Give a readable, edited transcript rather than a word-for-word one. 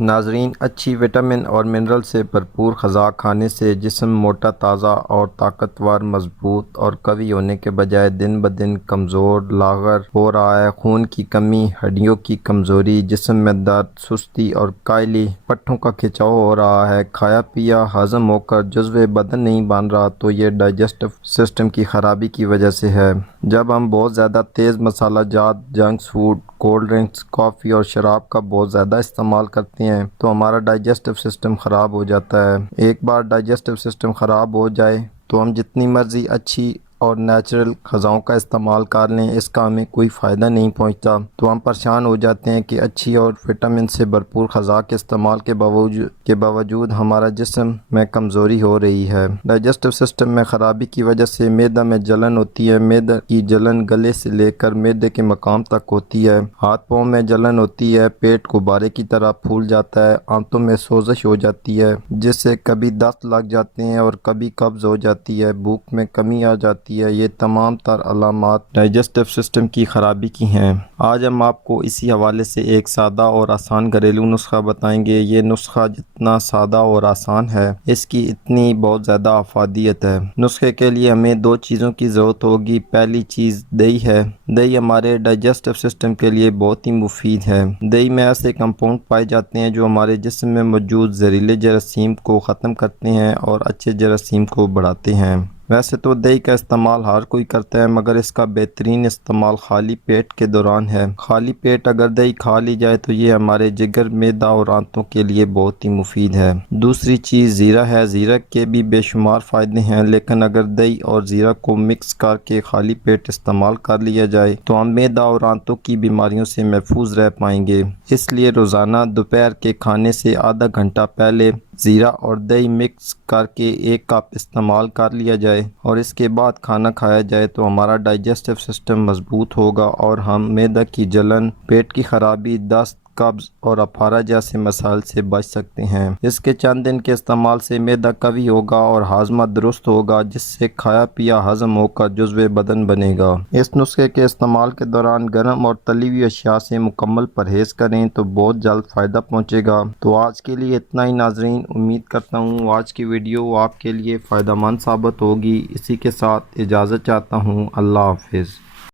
ناظرین، اچھی وٹامن اور منرل سے بھرپور غذا کھانے سے جسم موٹا تازہ اور طاقتور، مضبوط اور قوی ہونے کے بجائے دن بدن کمزور لاغر ہو رہا ہے۔ خون کی کمی، ہڈیوں کی کمزوری، جسم میں درد، سستی اور کائلی پٹھوں کا کھنچاؤ ہو رہا ہے۔ کھایا پیا ہضم ہو کر جزو بدن نہیں بن رہا تو یہ ڈائجسٹو سسٹم کی خرابی کی وجہ سے ہے۔ جب ہم بہت زیادہ تیز مسالہ جات، جنک فوڈ، کولڈ ڈرنکس، کافی اور شراب کا بہت زیادہ استعمال کرتے ہیں تو ہمارا ڈائجسٹو سسٹم خراب ہو جاتا ہے۔ ایک بار ڈائجسٹو سسٹم خراب ہو جائے تو ہم جتنی مرضی اچھی اور نیچرل غذاؤں کا استعمال کر لیں، اس کا ہمیں کوئی فائدہ نہیں پہنچتا، تو ہم پریشان ہو جاتے ہیں کہ اچھی اور وٹامن سے بھرپور غذا کے استعمال کے باوجود ہمارا جسم میں کمزوری ہو رہی ہے۔ ڈائجسٹو سسٹم میں خرابی کی وجہ سے معدہ میں جلن ہوتی ہے۔ معدے کی جلن گلے سے لے کر معدے کے مقام تک ہوتی ہے۔ ہاتھ پاؤں میں جلن ہوتی ہے، پیٹ غبارے کی طرح پھول جاتا ہے، آنتوں میں سوزش ہو جاتی ہے جس سے کبھی دست لگ جاتے ہیں اور کبھی قبض ہو جاتی ہے، بھوک میں کمی آ جاتی ہے۔ یہ تمام تر علامات ڈائجسٹو سسٹم کی خرابی کی ہیں۔ آج ہم آپ کو اسی حوالے سے ایک سادہ اور آسان گھریلو نسخہ بتائیں گے۔ یہ نسخہ جتنا سادہ اور آسان ہے، اس کی اتنی بہت زیادہ افادیت ہے۔ نسخے کے لیے ہمیں دو چیزوں کی ضرورت ہوگی۔ پہلی چیز دہی ہے۔ دہی ہمارے ڈائجسٹو سسٹم کے لیے بہت ہی مفید ہے۔ دہی میں ایسے کمپاؤنڈ پائے جاتے ہیں جو ہمارے جسم میں موجود زہریلے جراثیم کو ختم کرتے ہیں اور اچھے جراثیم کو بڑھاتے ہیں۔ ویسے تو دہی کا استعمال ہر کوئی کرتا ہے، مگر اس کا بہترین استعمال خالی پیٹ کے دوران ہے۔ خالی پیٹ اگر دہی کھا لی جائے تو یہ ہمارے جگر، معدہ اور آنتوں کے لیے بہت ہی مفید ہے۔ دوسری چیز زیرہ ہے۔ زیرہ کے بھی بے شمار فائدے ہیں، لیکن اگر دہی اور زیرہ کو مکس کر کے خالی پیٹ استعمال کر لیا جائے تو ہم معدہ اور آنتوں کی بیماریوں سے محفوظ رہ پائیں گے۔ اس لیے روزانہ دوپہر کے کھانے سے آدھا گھنٹہ پہلے زیرہ اور دہی مکس کر کے 1 کپ استعمال کر لیا جائے اور اس کے بعد کھانا کھایا جائے تو ہمارا ڈائجسٹو سسٹم مضبوط ہوگا اور ہم معدہ کی جلن، پیٹ کی خرابی، دست، قبض اور اپارہ جیسے مسائل سے بچ سکتے ہیں۔ اس کے چند دن کے استعمال سے معدہ قوی ہوگا اور ہاضمہ درست ہوگا، جس سے کھایا پیا ہضم ہو کر جزو بدن بنے گا۔ اس نسخے کے استعمال کے دوران گرم اور تلی ہوئی اشیاء سے مکمل پرہیز کریں تو بہت جلد فائدہ پہنچے گا۔ تو آج کے لیے اتنا ہی ناظرین، امید کرتا ہوں آج کی ویڈیو آپ کے لیے فائدہ مند ثابت ہوگی۔ اسی کے ساتھ اجازت چاہتا ہوں۔ اللہ حافظ۔